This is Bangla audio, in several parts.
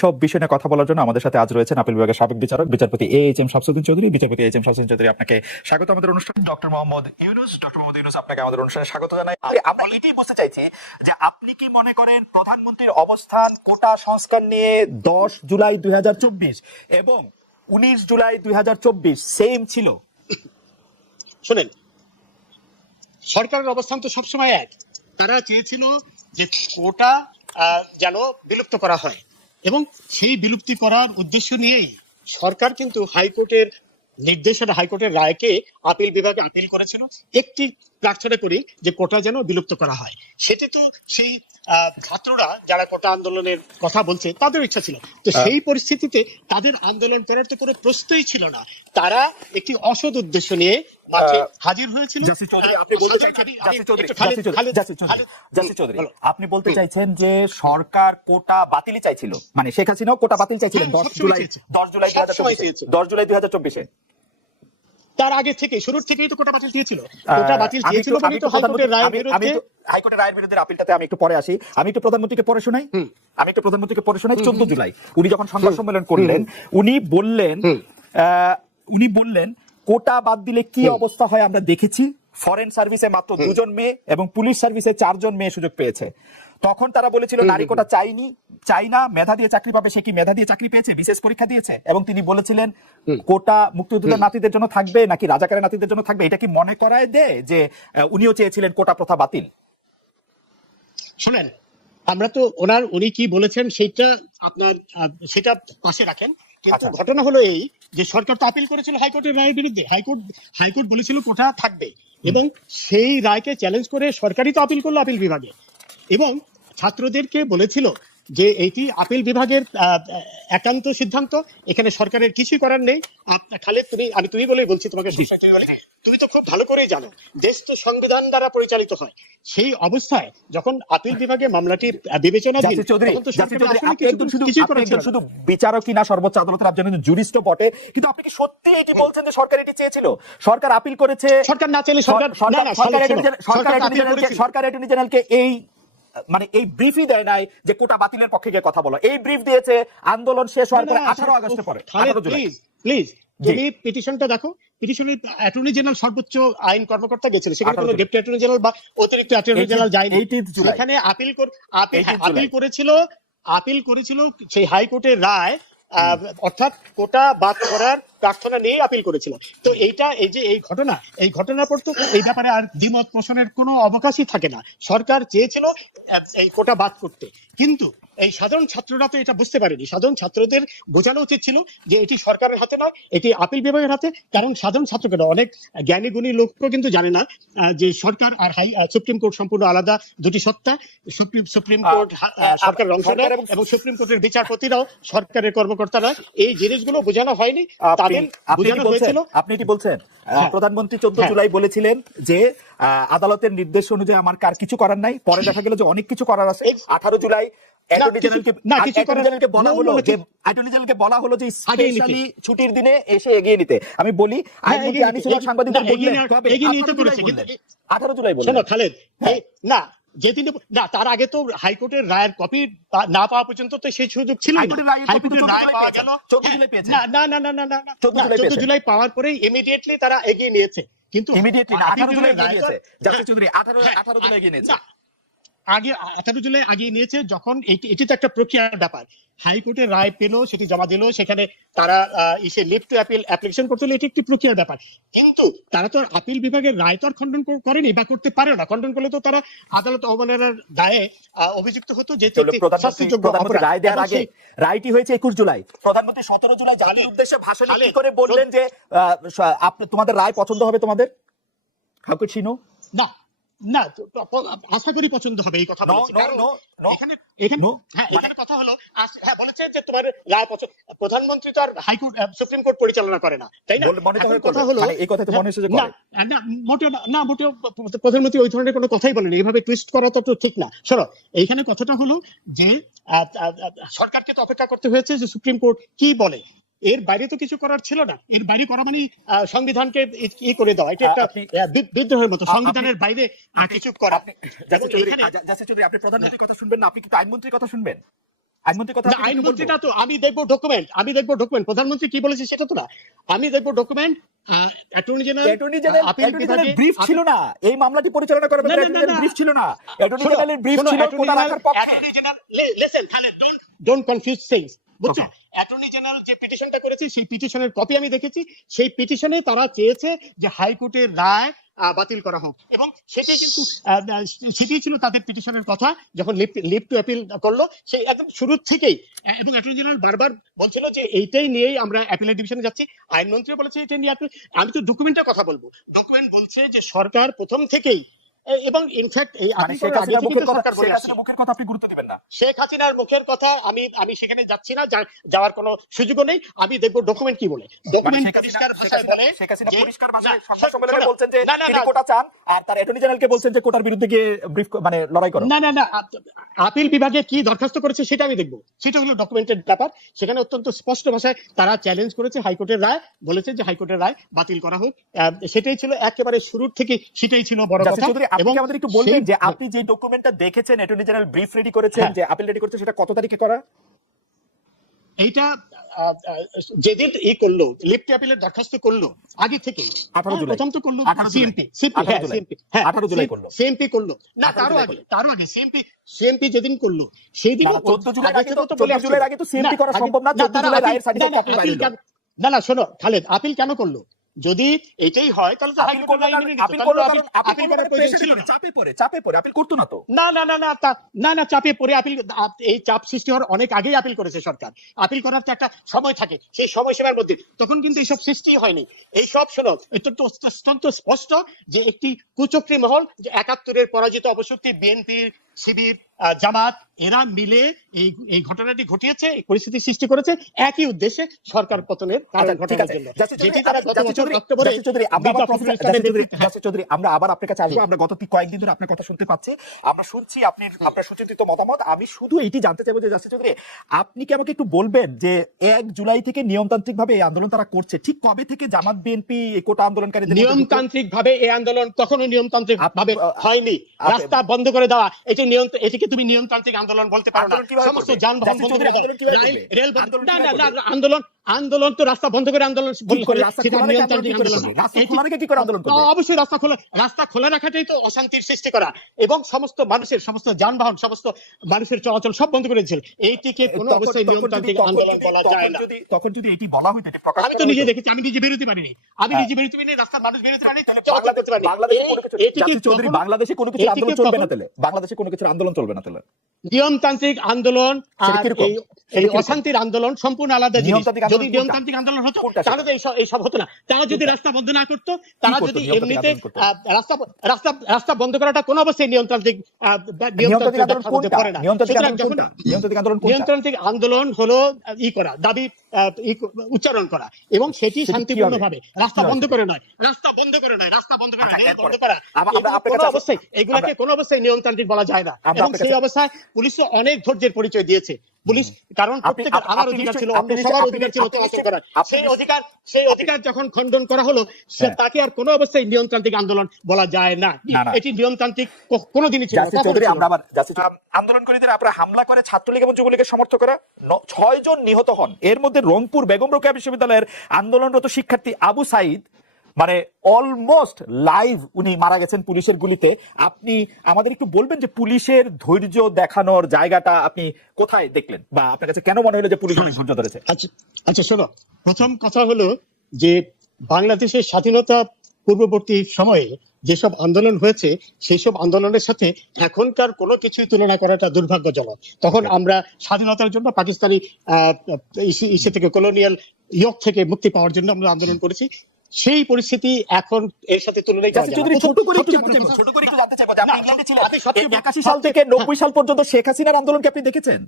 সব বিষয় নিয়ে কথা বলার জন্য আমাদের সাথে আজ রয়েছেন আপিল বিভাগের সাবেক বিচারক বিচারপতি A H M Shamsuddin Chowdhury. বিচারপতি এইচ এম শামসুদ্দিন চৌধুরী, আপনাকে স্বাগত। আমাদের অনুষ্ঠানে ডক্টর মোহাম্মদ ইউনুস। ডক্টর মোহাম্মদ ইউনুস, আপনাকে আমাদের অনুষ্ঠানে স্বাগত জানাই। আমরা এটাই বুঝতে চাইছি যে আপনি কি মনে করেন প্রধানমন্ত্রীর অবস্থান কোটা সংস্কার নিয়ে দশ জুলাই দুই হাজার চব্বিশ এবং উনিশ জুলাই দুই হাজার চব্বিশ সেম ছিল? শোনেন, সরকারের অবস্থান তো সবসময় এক। তারা চেয়েছিল যে কোটা যেন বিলুপ্ত করা হয়। এবং সেই বিলুপ্তি করার উদ্দেশ্য নিয়েই সরকার কিন্তু হাইকোর্টের নির্দেশনা হাইকোর্টের রায়কে আপিল বিভাগে আপিল করেছিল। একটি প্রার্থনা করি যে কোটা যেন বিলুপ্ত করা হয়। সেটি তো সেই ছাত্ররা যারা কোটা আন্দোলনের কথা বলছে তাদের ইচ্ছা ছিল। তো সেই পরিস্থিতিতে তাদের আন্দোলন করার তো কোনো প্রশ্নই ছিল না। তারা একটি অসৎ উদ্দেশ্য নিয়ে মাঠে হাজির হয়েছিল? আপনি বলতে চাইছেন যে সরকার কোটা বাতিলই চাইছিল। মানে শেখ হাসিনাও কোটা বাতিল চাইছিলেন হ্যাঁ, দশ জুলাই দশ জুলাই। দশ জুলাই দুই হাজার চব্বিশে। তার আগে থেকে শুরুর থেকেই তো কোটা বাতিল দিয়েছিল। কোটা বাতিল দিয়েছিল মানে তো হাইকোর্টের রায়ের বিরুদ্ধে হাইকোর্টের রায়ের বিরুদ্ধে আপিলটাতে আমি একটু পরে আসি। আমি একটু প্রধানমন্ত্রীকে পড়ে শোনাই। আমি একটু প্রধানমন্ত্রীকে পড়ে শোনাই চোদ্দ জুলাই। উনি যখন সংবাদ সম্মেলন করলেন উনি বললেন আহ, উনি বললেন কোটা বাদ দিলে কি অবস্থা হয় আমরা দেখেছি। ফরেন সার্ভিসে মাত্র দুজন মেয়ে এবং পুলিশ সার্ভিসে চারজন মেয়ে সুযোগ পেয়েছে। তখন তারা বলেছিল নারী কোটা চাইনি। চাই না মেধা দিয়ে চাকরি পাবে সে কি মেধা দিয়ে চাকরি পেয়েছে? বিশেষ পরীক্ষা দিয়েছে? এবং তিনি বলেছিলেন কোটা মুক্তিযোদ্ধার নাতিদের জন্য থাকবে নাকি রাজাকারের নাতিদের জন্য থাকবে? এটা কি মনে করায় দে যে উনিও চেয়েছিলেন কোটা প্রথা বাতিল? শুনেন আমরা তো ওনার উনি কি বলেছেন সেটা আপনার সেটা পাশে রাখেন। কিন্তু আচ্ছা। ঘটনা হলো এই যে সরকার তো আপিল করেছিল হাইকোর্টের রায়ের বিরুদ্ধে। হাইকোর্ট হাইকোর্ট বলেছিল কোঠা থাকবে এবং সেই রায়কে চ্যালেঞ্জ করে সরকারই তো আপিল করল আপিল বিভাগে। এবং ছাত্রদেরকে বলেছিল যে এইটি আপিল বিভাগের একান্ত সিদ্ধান্ত। এখানে সরকারের কিছুই করার নেই। খালেদ তুমি আমি তুমি বলেই বলছি তোমাকে তুমি তো খুব ভালো করেই জানো দেশটি সংবিধান দ্বারা পরিচালিত হয়। সেই অবস্থায় যখন আপিল বিভাগে মামলাটি একদম শুধু না। বিচারকই না সর্বোচ্চ আদালতের আপনি জুরিস্টও বটে। কিন্তু আপনি কি সত্যি এটি বলছেন যে সরকার এটি চেয়েছিল? সরকার আপিল করেছে সরকার না চাইলে সরকার সরকার জেনারেলকে এই মানে এই ব্রিফই দেয় নাই যে কোটা বাতিলের পক্ষে গিয়ে কথা বলো। এই ব্রিফ দিয়েছে আন্দোলন শেষ হওয়ার পরে আঠারো আগস্টে পরে প্লিজ প্লিজ তুমি পিটিশনটা দেখো। পিটিশনের অ্যাটর্নি জেনারেল সর্বোচ্চ আইন কর্মকর্তা গেছিলেন। সেখানে কোনো ডেপুটি অ্যাটর্নি জেনারেল বা অতিরিক্ত অ্যাটর্নি 18 জেনারেল যায়নি। সেখানে আপিল আপিল করেছিল আপিল করেছিল সেই হাইকোর্টের রায় আহ, অর্থাৎ কোটা বাদ করার প্রার্থনা নিয়ে আপিল করেছিল তো এইটা এই যে এই ঘটনা এই ঘটনার পর তো এই ব্যাপারে আর দ্বিমত পোষণের কোনো অবকাশই থাকে না। সরকার চেয়েছিল এই কোটা বাদ করতে। কিন্তু এই সাধারণ ছাত্ররা তো এটা বুঝতে পারেনি। সাধারণ ছাত্রদের বোঝানো উচিত ছিল যে এটি সরকারের হাতে নয় এটি আপিল বিভাগের হাতে। কারণ সাধারণ ছাত্রকে না, অনেক জ্ঞানী গুণী লোকও কিন্তু জানে না যে সরকার আর হাই সুপ্রিম কোর্ট সম্পূর্ণ আলাদা দুটি সত্তা। সুপ্রিম সুপ্রিম কোর্ট সরকারের অংশ এবং- এবং সুপ্রিম কোর্টের বিচারপতিরাও সরকারের কর্মকর্তারা। এই জিনিসগুলো বোঝানো হয়নি। আপনি এটি বলছেন? হ্যাঁ। প্রধানমন্ত্রী চোদ্দ হ্যাঁ। জুলাই বলেছিলেন যে আদালতের নির্দেশ অনুযায়ী আমার কার কিছু করার নাই। পরে দেখা গেল যে অনেক কিছু করার আছে। আঠারো জুলাই না, ছুটির দিনে এসে এগিয়ে নিতে। আমি বলি সাংবাদিকদের না, 18 জুলাই করেছে, বললেন। কিন্তু- 18 জুলাই শোনো বললেন। খালেদ হ্যাঁ। এই- না না তার আগে তো হাইকোর্টের রায়ের কপি না পাওয়া পর্যন্ত তো সেই সুযোগ ছিল হাইকোর্টের রায়ের copy তো হাইকোর্টের 14 রায় জুলাই পাওয়া পেয়েছে। গেল 14 জুলাই পেয়েছে। না না না না না না না 14 জুলাই 14 পেয়েছে। জুলাই পাওয়ার পরেই ইমিডিয়েটলি তারা এগিয়ে নিয়েছে কিন্তু ইমিডিয়েটলি 18 জুলাই এগিয়ে নিয়েছে জাসির চৌধুরী 18 18 জুলাই এগিয়ে নিয়েছে আগে আঠারো জুলাই আগে নিয়েছে যখন এটি তো একটা প্রক্রিয়ার ব্যাপার হাইকোর্টের রায় পেল সেটি জমা দিল সেখানে তারা ইসে লিভ টু অ্যাপিল অ্যাপ্লিকেশন করতে হলো এটি একটি প্রক্রিয়ার ব্যাপার। কিন্তু তারা তো আপিল বিভাগের রায় তো আর খণ্ডন করেনি বা করতে পারে না। খণ্ডন করলে তো তারা আদালত অবমাননার দায়ে অভিযুক্ত হতো যে রায় দেওয়ার আগে রায়টি হয়েছে একুশ জুলাই। প্রধানমন্ত্রী সতেরো জুলাই জাতির উদ্দেশ্যে ভাষণে করে বললেন যে আপনি তোমাদের রায় পছন্দ হবে তোমাদের? কুড শি নো না আশা করি পছন্দ হবে এই কথা. এখানে এখানে. হ্যাঁ কথা হলো হ্যাঁ বলেছে যে তোমার রায় পছন্দ প্রধানমন্ত্রী তো আর হাইকোর্ট সুপ্রিম কোর্ট পরিচালনা করে না তাই না? হয় কথা হলো মানে এই কথাই তো মনে হচ্ছে না মোটেও না, মোটেও প্রধানমন্ত্রী ওই ধরনের কোনো কথাই বলেনি এইভাবে টুইস্ট করা তো ঠিক না। শোনো এইখানে কথাটা হলো যে সরকারকে তো অপেক্ষা করতে হয়েছে যে সুপ্রিম কোর্ট কি বলে। এর বাইরে তো কিছু করার ছিল না। এর বাইরে করা মানে সংবিধানকে ই- করে দেওয়া। এটা একটা বিদ্রোহের মতো। সংবিধানের বাইরে আর কিছু করা চৌধুরী আপনি প্রধানমন্ত্রীর কথা শুনবেন না? আপনি কিন্তু আইনমন্ত্রীর কথা শুনবেন। আইনমন্ত্রীটা তো আমি দেখব ডকুমেন্ট আমি দেখব ডকুমেন্ট প্রধানমন্ত্রী কি বলেছে সেটা তো না। আমি দেখব document attorney general attorney general appeal attorney বিভাগে জেনারেল ব্রিফ ছিল না। এই মামলাটি পরিচালনা করার না, ব্রিফ ছিল অ্যাটর্নি জেনারেলের ব্রিফ ছিল কোটা রাখার পক্ষে। বুঝছ? Attorney General যে পিটিশনটা করেছে সেই পিটিশনের কপি আমি দেখেছি। সেই পিটিশনে তারা চেয়েছে যে হাইকোর্টের রায় বাতিল করা হোক। এবং সেটাই কিন্তু সেটাই ছিল তাদের পিটিশনের কথা যখন লিপ টু অ্যাপিল করল সেই একদম শুরুর থেকেই। এবং অ্যাটর্নি জেনারেল বারবার বলছিল যে এইটাই নিয়েই আমরা অ্যাপিলের ডিভিশনে যাচ্ছি। আইনমন্ত্রী বলেছে এটা নিয়ে আমি তো ডকুমেন্টের কথা বলব। ডকুমেন্ট বলছে যে সরকার প্রথম থেকেই এবং ইনফ্যাক্ট এই মানে আপনি গুরুত্ব দিবেন না। শেখ হাসিনার মুখের কথা আমি আমি সেখানে যাচ্ছি না যাওয়ার কোনো সুযোগও নেই। আমি দেখব ডকুমেন্ট কি বলে। মানে ডকুমেন্ট পরিষ্কার ভাষায় বলে শেখ হাসিনা পরিষ্কার ভাষায় সংবাদ সম্মেলনে বলছেন যে তিনি কোটা চান আর তার অ্যাটর্নি জেনারেলকে বলছেন যে কোটার বিরুদ্ধে গিয়ে ব্রিফ মানে লড়াই করো। না না না আপিল বিভাগে কি দরখাস্ত করেছে সেটা আমি দেখব। সেটা হলো ডকুমেন্টেড ব্যাপার। সেখানে অত্যন্ত স্পষ্ট ভাষায় তারা চ্যালেঞ্জ করেছে হাইকোর্টের রায় বলেছে যে হাইকোর্টের রায় বাতিল করা হোক। সেটাই ছিল একেবারে শুরুর থেকে সেটাই ছিল বড় কথা। আমাদের একটু বলবেন যে আপনি যে ডকুমেন্টটা দেখেছেন অ্যাটর্নি জেনারেল ব্রিফ রেডি করেছেন হ্যাঁ। যে আপিল রেডি করেছেন সেটা কত তারিখে করা? এইটা যেদিন ই করল লিফট অ্যাপিলের দরখাস্ত করল আগে থেকে প্রথম তো করল 18 সিএমপি হ্যাঁ 18 জুলাই করল। সিএমপি করল। না তারও আগে তারও আগে সিএমপি সিএমপি যেদিন করল সেই দিন না, না, 14 জুলাই আগে তো- 14 জুলাইয়ের আগে তো CMP করা সম্ভব না, 14 জুলাই রায়ের certificate copy বাইরে হলো। না না শোনো খালেদ আপিল কেন করল? যদি এটাই হয় তাহলে তো নিত। আপিল করল কারণ আপিল- করার প্রয়োজন ছিল না। চাপে পড়ে চাপে পড়ে আপিল করতো না তো। না না না না না না চাপে পড়ে আপিল এই চাপ সৃষ্টি হওয়ার অনেক আগেই আপিল করেছে সরকার। আপিল করার তো একটা সময় থাকে সেই সময়সীমার মধ্যে। তখন কিন্তু এইসব সৃষ্টি হয়নি। এইসব শোনো এটা তো অত্যন্ত স্পষ্ট যে একটি কুচক্রী মহল যে একাত্তরের পরাজিত অবশক্তি বিএনপির শিবির জামাত এরা মিলে এই এই ঘটনাটি ঘটিয়েছে পরিস্থিতি সৃষ্টি করেছে একই উদ্দেশ্যে সরকার পতনের আচ্ছা, যেটি চৌধুরী, আমরা আবার আপনার কাছে আসব। আমরা গত কয়েকদিন ধরে আপনার কথা শুনতে পাচ্ছি। আমরা শুনছি আপনি আপনার সুচিন্তিত মতামত। আমি শুধু এইটি জানতে চাইব যে জাসির চৌধুরী আপনি কি আমাকে একটু বলবেন যে এক জুলাই থেকে নিয়মতান্ত্রিক ভাবে এই আন্দোলন তারা করছে? ঠিক কবে থেকে জামাত বিএনপি এই কোটা আন্দোলনকারীদের নিয়মতান্ত্রিক ভাবে এই আন্দোলন কখনো নিয়মতান্ত্রিক ভাবে হয়নি। রাস্তা বন্ধ করে দেওয়া এটি নিয়ন্ত- এটিকে তুমি নিয়মতান্ত্রিক আন্দোলন বলতে পারো না। সমস্ত যানবাহন বন্ধ করে? রেল না না না আন্দোলন আন্দোলন তো রাস্তা বন্ধ করে আন্দোলন নিয়মতান্ত্রিক আন্দোলন রাস্তা খোলা রেখে কি করে আন্দোলন করবে? অবশ্যই রাস্তা খোলা রাস্তা খোলা রাখাটাই তো অশান্তির সৃষ্টি করা। এবং সমস্ত মানুষের সমস্ত যানবাহন সমস্ত মানুষের চলাচল সব বন্ধ করে দিয়েছিল এইটিকে কোনো অবশ্যই নিয়মতান্ত্রিক আন্দোলন বলা যায় না। যদি- তখন যদি এটি বলা হইতো আমি তো নিজে দেখেছি আমি নিজে বেরোতে পারিনি। আমি হ্যাঁ। নিজে বেরোতে পারিনি রাস্তার মানুষ বেরোতে পারিনি তাহলে বাংলাদেশ- করতে পারিনি বাংলাদেশে কোনো কিছু- চৌধুরী, বাংলাদেশে কোনো কিছু আন্দোলন চলবে না তাহলে? বাংলাদেশে কোনো কিছু আন্দোলন চলবে না। তাহলে নিয়মতান্ত্রিক আন্দোলন আর এই? অশান্তির আন্দোলন সম্পূর্ণ আলাদা জিনিস। যদি নিয়মতান্ত্রিক আন্দোলন হতো তাহলে তো এইসব হতো না। তারা যদি রাস্তা বন্ধ না করতো তারা যদি এমনিতে রাস্তা রাস্তা রাস্তা বন্ধ করাটা কোনো অবস্থায় নিয়মতান্ত্রিক নিয়মতান্ত্রিক আন্দোলন হলো ই করা দাবি উচ্চারণ করা। এবং সেটি শান্তিপূর্ণ ভাবে রাস্তা বন্ধ করে নয়। রাস্তা বন্ধ করে নয়। রাস্তা বন্ধ করে নয়। রেল বন্ধ করা। কোনো অবস্থায় এগুলাকে কোনো অবস্থায় নিয়মতান্ত্রিক বলা যায় না। এবং সেই অবস্থায় পুলিশ অনেক ধৈর্যের পরিচয় দিয়েছে। পুলিশ কারণ প্রত্যেকের অধিকার ছিল অন্য সবার অধিকার ছিল। চলাচল করার সেই অধিকার সেই অধিকার যখন খণ্ডন করা হলো সে হ্যাঁ। তাকে আর কোনো অবস্থায় নিয়মতান্ত্রিক আন্দোলন বলা যায় না। এটি নিয়মতান্ত্রিক কোনোদিনই ছিল না, চৌধুরী আমরা আবার আন্দোলনকারীদের আপনারা হামলা করে ছাত্রলীগ এবং যুবলীগের সমর্থক করা ছয় জন নিহত হন। এর মধ্যে রংপুর বেগম রোকেয়া বিশ্ববিদ্যালয়ের আন্দোলনরত শিক্ষার্থী আবু সাইদ মানে অলমোস্ট লাইভ উনি মারা গেছেন পুলিশের গুলিতে। আপনি আমাদের একটু বলবেন যে পুলিশের ধৈর্য দেখানোর জায়গাটা আপনি কোথায় দেখলেন? বা আপনার কাছে কেন মনে হলো যে পুলিশ অনেক ধৈর্য ধরেছে? আচ্ছা আচ্ছা শোনো প্রথম কথা হলো যে বাংলাদেশের স্বাধীনতা পূর্ববর্তী সময়ে যেসব আন্দোলন হয়েছে সেই সব আন্দোলনের সাথে এখনকার কোনো কিছুই তুলনা করাটা দুর্ভাগ্যজনক। তখন আমরা স্বাধীনতার জন্য পাকিস্তানি ইসে থেকে কলোনিয়াল ইয়ক থেকে মুক্তি পাওয়ার জন্য আমরা আন্দোলন করেছি। সেই পরিস্থিতি এখন এর সাথে তুলনায় ছোট করে একটু জানতে চাই। ছোট করে একটু জানতে চাইব যে আপনি ইংল্যান্ডে ছিলেন। আপনি সবচেয়ে বড়- একাশি সাল থেকে নব্বই সাল পর্যন্ত শেখ হাসিনার আন্দোলনকে আপনি দেখেছেন?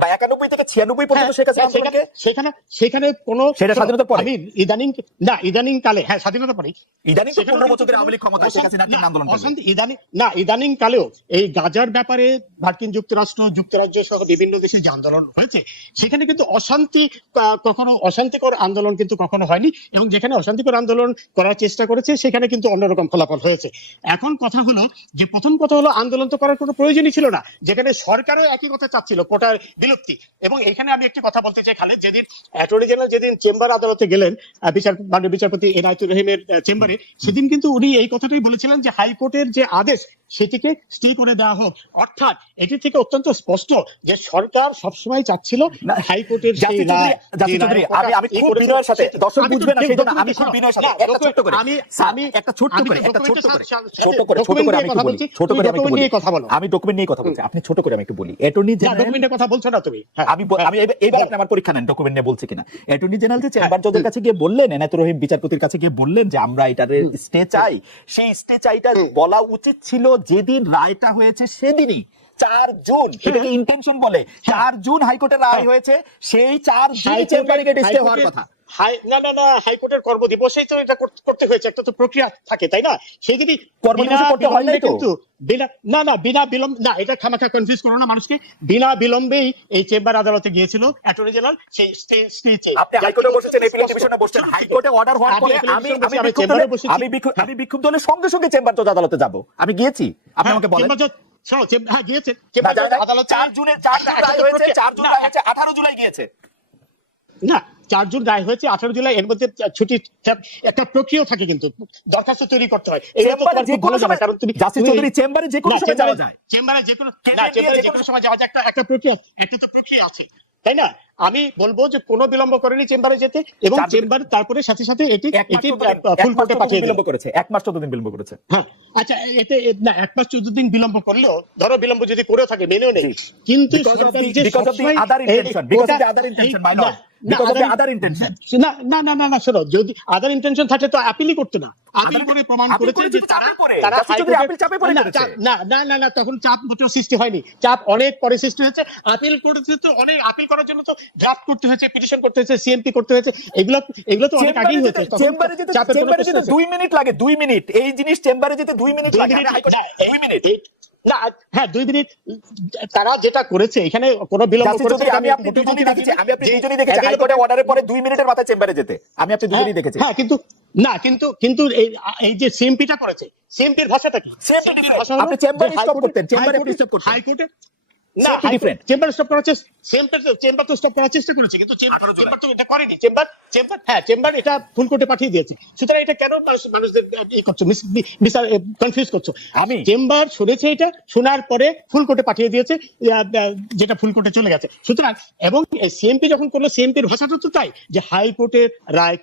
বা একানব্বই থেকে ছিয়ানব্বই পর্যন্ত শেখ হাসিনা হ্যাঁ, সেখানে সেখানে কোনো সেটা স্বাধীনতার পরে? আমি ইদানিং না ইদানিং কালে হ্যাঁ স্বাধীনতা পরে ইদানিং পনেরো কিন্তু বছর ধরে কোনো আওয়ামী লীগ ক্ষমতায় শেখ হাসিনা আন্দোলন অশান্তি ইদানিং না ইদানিং কালেও এই গাজার ব্যাপারে মার্কিন যুক্তরাষ্ট্র যুক্তরাজ্য সহ বিভিন্ন দেশে যে আন্দোলন হয়েছে সেখানে কিন্তু অশান্তি কখনো অশান্তিকর আন্দোলন কিন্তু কখনো হয়নি এবং যেখানে অশান্তিকর আন্দোলন করার চেষ্টা করেছে সেখানে কিন্তু অন্যরকম ফলাফল হয়েছে। এখন কথা হলো যে প্রথম কথা হলো আন্দোলন তো করার কোনো প্রয়োজনই ছিল না যেখানে সরকারও একই কথা চাচ্ছিল কোটার বিলুপ্ত। এবং এখানে আমি একটি কথা বলতে চাই, খালেদ, যেদিন অ্যাটর্নি জেনারেল যেদিন চেম্বার আদালতে গেলেন বিচার মাননীয় বিচারপতি এনায়তুর রহিমের চেম্বারে, সেদিন কিন্তু উনি এই কথাটাই বলেছিলেন যে হাইকোর্টের যে আদেশ সেটিকে স্টে করে দেওয়া হোক। অর্থাৎ এটি থেকে অত্যন্ত স্পষ্ট যে সরকার সবসময় চাচ্ছিল হাইকোর্টের সেই রায় আমি আমি খুব বিনয়ের সাথে দর্শক বুঝবে না আমি খুব বিনয়ের সাথে একটা ছোট্ট করে। আমি আমি একটা আমি করে একটা document করে ছোট করে ছোট করে আমি একটু বলি ছোট করে আমি একটু কথা বলো। আমি ডকুমেন্ট নিয়ে কথা বলছি আপনি ছোট করে আমি একটু বলি। অ্যাটর্নি জেনারেল ডকুমেন্টের কথা বলছো না তুমি। হ্যাঁ, আমি হ্যাঁ। আমি এবার- এবার আপনি আমার পরীক্ষা নেন ডকুমেন্ট নিয়ে বলছি কিনা। অ্যাটর্নি জেনারেল যে চেম্বার জজের কাছে গিয়ে বললেন এনায়ত রহিম বিচারপতির কাছে গিয়ে বললেন যে আমরা এটার স্টে চাই। সেই স্টে চাইটা বলা উচিত ছিল যেদিন রায়টা হয়েছে সেদিনই চার জুন এটাকে ইন্টেনশন বলে চার জুন হাইকোর্টের রায় হয়েছে সেই চার জুন চেম্বারে গেটে স্টে হওয়ার কথা। হাই না না না হাইকোর্টের কর্মদিবসেই তো এটা করতে হয়েছে একটা তো প্রক্রিয়া থাকে তাই না? সেই যদি কর্মদিবসে করতে হয় তো? কিন্তু বিনা না না বিনা বিলম্ব না এটা খামাখা কনফিউজ করো না মানুষকে। বিনা বিলম্বেই এই চেম্বার আদালতে গিয়েছিল অ্যাটর্নি জেনারেল সেই স্টে স্টে আপনি হাইকোর্টে বসেছেন এপিলেট ডিভিশনে বসছেন। হাইকোর্টে অর্ডার হওয়ার পরে আমি আমি চেম্বারে হলে- বসেছি। আমি আমি বিক্ষুব্ধ হলে সঙ্গে সঙ্গে চেম্বার জজ আদালতে যাব। আমি গিয়েছি। আপনি আমাকে বলেন। জজ হ্যাঁ গিয়েছে। না। আদালতে চার জুনের চার জুন একটা রায় তো হয়েছে প্রক্রিয়া- চার জুন না, রায় হয়েছে আঠারো জুলাই গিয়েছে। না চার জুন রায় হয়েছে আঠারো জুলাই এর মধ্যে ছুটি একটা প্রক্রিয়া থাকে কিন্তু। দরখাস্ত তৈরি করতে হয়। এই তো যে কোনো সময় কারণ তুমি চেম্বারে যে কোনো সময় চেম্বারে- যাওয়া যায়। চেম্বারে যে কোনো না চেম্বারে যে কোনো সময় যাওয়া যায় একটা একটা প্রক্রিয়া এটা তো প্রক্রিয়া আছে তাই না? আমি বলব যে কোনো বিলম্ব করেনি চেম্বারে যেতে এবং চেম্বার তারপরে সাথে সাথে এটি এটি ফুল কোর্টে পাঠিয়ে বিলম্ব করেছে। এক মাস চোদ্দ দিন বিলম্ব করেছে। হ্যাঁ। আচ্ছা এতে না এক মাস চোদ্দ দিন বিলম্ব করলেও ধরো বিলম্ব যদি করেও থাকে মেনেও নেই। কিন্তু যদি আদার ইন্টেনশন থাকে তো আপিলই করতে না। আপিল করে প্রমাণ করেছে যে তারা তারা চাপে পড়ে না, না না না না তখন চাপ মোটেও সৃষ্টি হয়নি। চাপ অনেক পরে সৃষ্টি হয়েছে। আপিল করেছে তো অনেক আপিল করার জন্য তো ড্রাফট করতে হয়েছে পিটিশন করতে হয়েছে সিএমপি করতে হয়েছে এগুলো এগুলো তো অনেক আগেই যেতে- হয়েছে চেম্বারে যেতে চেম্বারে যেতে আছে? দুই মিনিট লাগে দুই মিনিট এই জিনিস চেম্বারে যেতে দুই মিনিট লাগে মিনিট আমি না, দুই মিনিট না হ্যাঁ দুই মিনিট তারা যেটা করেছে এখানে কোনো বিলম্ব করেছে আমি আপনি দুজনই দেখেছি আমি আপনি দুজনই দেখেছি হাইকোর্টে অর্ডারের পরে দুই মিনিটের মাথায় চেম্বারে যেতে আমি আপনি দুজনই হ্যাঁ, দেখেছি হ্যাঁ কিন্তু না কিন্তু কিন্তু এই যে সিএমপিটা করেছে সিএমপির ভাষাটা কি CMP CMP র different। ভাষা আপনি চেম্বারে হাইকোর্টে- করতেন, চেম্বারে stop করতেন। হাইকোর্টে না CMP চেম্বার স্টপ করার চেষ্টা চেম্বার চেম্বার তো স্টপ করার চেষ্টা করেছে কিন্তু চেম্বার 18 জুলাই। চেম্বার তো এটা করেনি চেম্বার চেম্বার হ্যাঁ চেম্বার এটা ফুল কোর্টে পাঠিয়ে দিয়েছে সুতরাং এটা কেন মানুষ মানুষদের ই করছ কনফিউজ করছ আমি? চেম্বার শুনেছে এটা শোনার পরে ফুল কোর্টে পাঠিয়ে দিয়েছে যেটা ফুল কোর্টে চলে গেছে সুতরাং এবং সিএমপি যখন করল সিএমপির ভাষাটা তো তাই যে হাইকোর্টের রায়